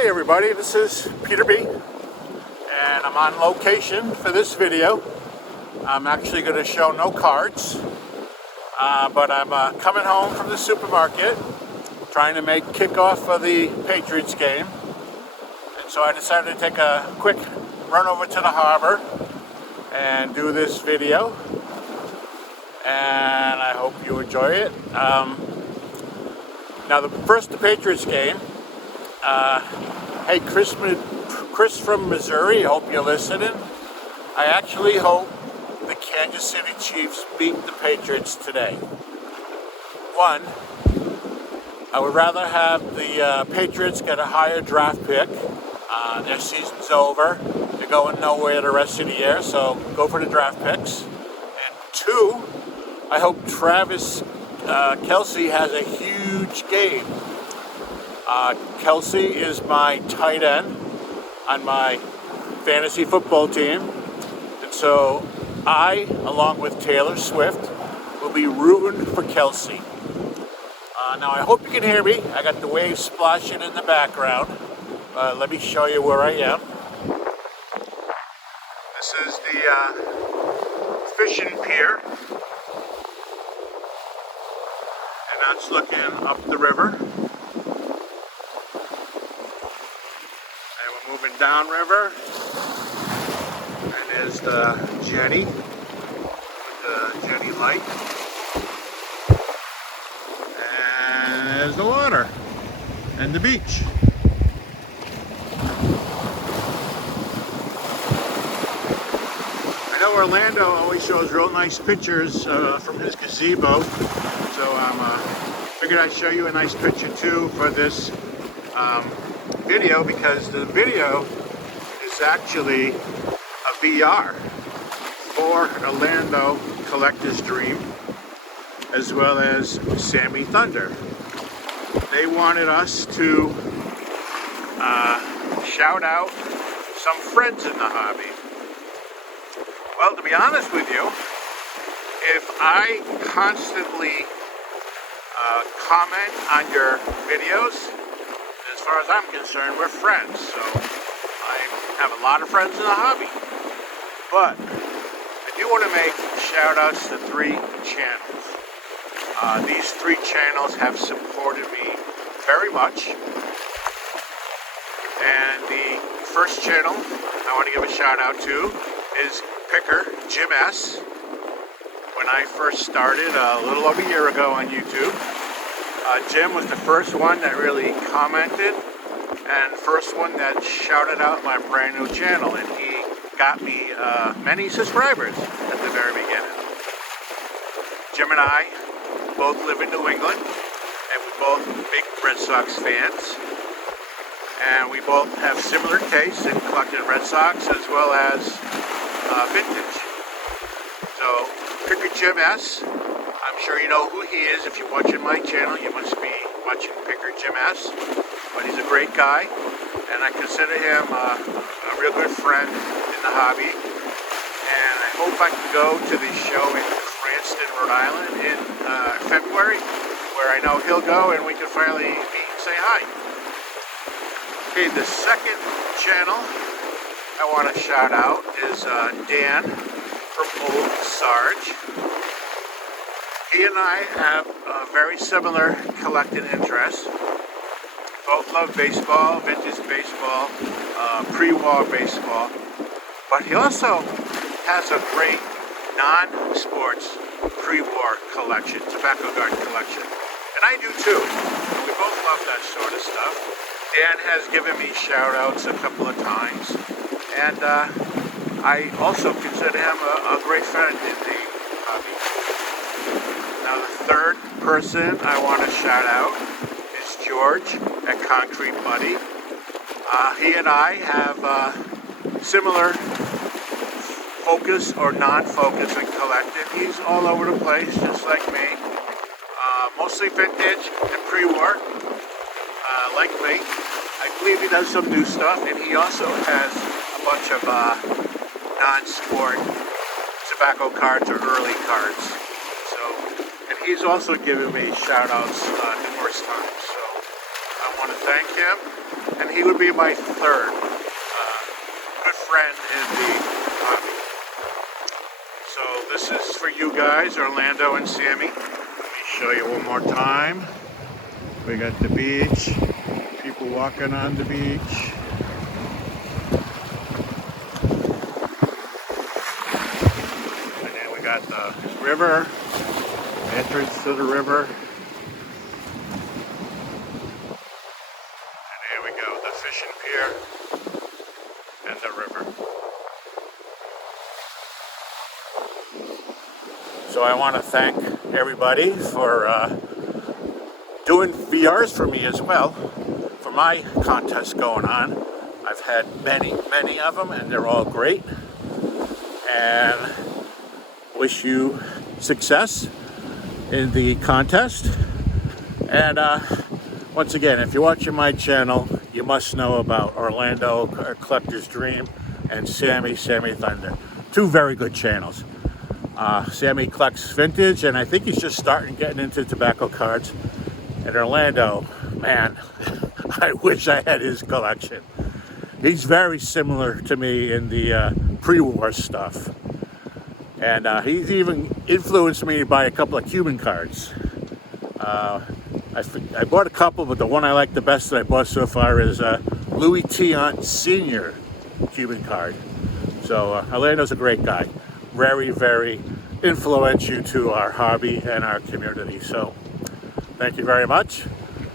Hey everybody, this is Peter B, and I'm on location for this video. I'm actually going to show no cards, but I'm coming home from the supermarket trying to make kickoff of the Patriots game. And so I decided to take a quick run over to the harbor and do this video. And I hope you enjoy it. Now the Patriots game. Hey, Chris from Missouri, hope you're listening. I actually hope the Kansas City Chiefs beat the Patriots today. One, I would rather have the Patriots get a higher draft pick. Their season's over. They're going nowhere the rest of the year, so go for the draft picks. And two, I hope Travis Kelce has a huge game. Kelce is my tight end on my fantasy football team, and so I, along with Taylor Swift, will be rooting for Kelce. Now I hope you can hear me. I got the waves splashing in the background. Let me show you where I am. This is the fishing pier, and that's looking up the river. Moving downriver, and there's the jetty, the jetty light, and there's the water, and the beach. I know Orlando always shows real nice pictures from his gazebo, so figured I'd show you a nice picture too for this video, because the video is actually a VR for Orlando Collector's Dream, as well as Sammy Thunder. They wanted us to shout out some friends in the hobby. Well, to be honest with you, if I constantly comment on your videos, as far as I'm concerned, we're friends, so I have a lot of friends in the hobby. But I do want to make shout outs to 3 channels. These 3 channels have supported me very much. And the first channel I want to give a shout out to is Picker Jim S. When I first started a little over a year ago on YouTube, Jim was the first one that really commented and first one that shouted out my brand new channel, and he got me many subscribers at the very beginning. Jim and I both live in New England, and we're both big Red Sox fans, and we both have similar tastes in collecting Red Sox as well as vintage. So Picker Jim S, I'm sure you know who he is. If you're watching my channel, you must be watching Picker Jim S. But he's a great guy, and I consider him a real good friend in the hobby. And I hope I can go to the show in Cranston, Rhode Island in February, where I know he'll go and we can finally meet and say hi. Okay, the second channel I want to shout out is Dan from Old Sarge. He and I have a very similar collecting interests. Both love baseball, vintage baseball, pre-war baseball. But he also has a great non-sports pre-war collection, tobacco garden collection. And I do too. And we both love that sort of stuff. Dan has given me shout-outs a couple of times. And I also consider him a great friend in the hobby. Now the third person I want to shout out is George at Concrete Buddy. He and I have similar focus or non-focus in collecting. He's all over the place, just like me. Mostly vintage and pre-war, like me. I believe he does some new stuff, and he also has a bunch of non-sport tobacco cards or early cards. So, and he's also given me shout-outs numerous times. So I want to thank him. And he would be my third good friend in the hobby. So this is for you guys, Orlando and Sammy. Let me show you one more time. We got the beach, people walking on the beach. And then we got the river, entrance to the river. And there we go, the fishing pier and the river. So I want to thank everybody for doing VRs for me as well, for my contest going on. I've had many of them, and they're all great. And wish you success in the contest. And once again, if you're watching my channel, you must know about Orlando Collector's Dream and Sammy Thunder. Two very good channels. Sammy collects vintage, and I think he's just starting getting into tobacco cards. And Orlando, man, I wish I had his collection. He's very similar to me in the pre-war stuff. And he's even influenced me to buy a couple of Cuban cards. I bought a couple, but the one I like the best that I bought so far is Louis Tiant Sr. Cuban card. So Orlando's a great guy. Very influential to our hobby and our community. So thank you very much.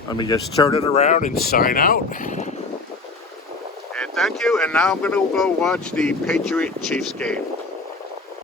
Let me just turn it around and sign out. And thank you. And now I'm going to go watch the Patriot Chiefs game.